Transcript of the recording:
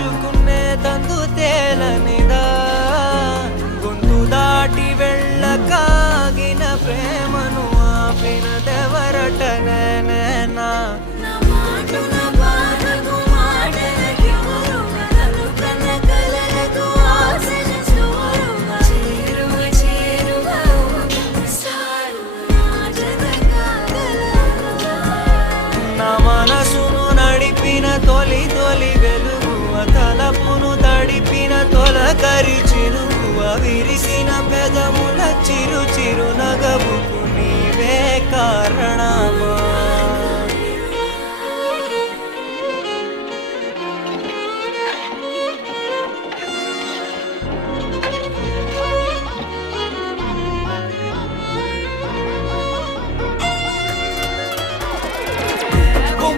తలుచుకునే తందు తేలనిదా గొంతు దాటి వెళ్ళకాగిన ప్రేమను ఆపినదెవరటనేనా నా మనసును నడిపిన తొలి తొలి వెలుగువ తలపును తడిపిన తొలకరి చిరుగువ విరిసిన పెదముల చిరు చిరు నగవుకు నీవే కారణమా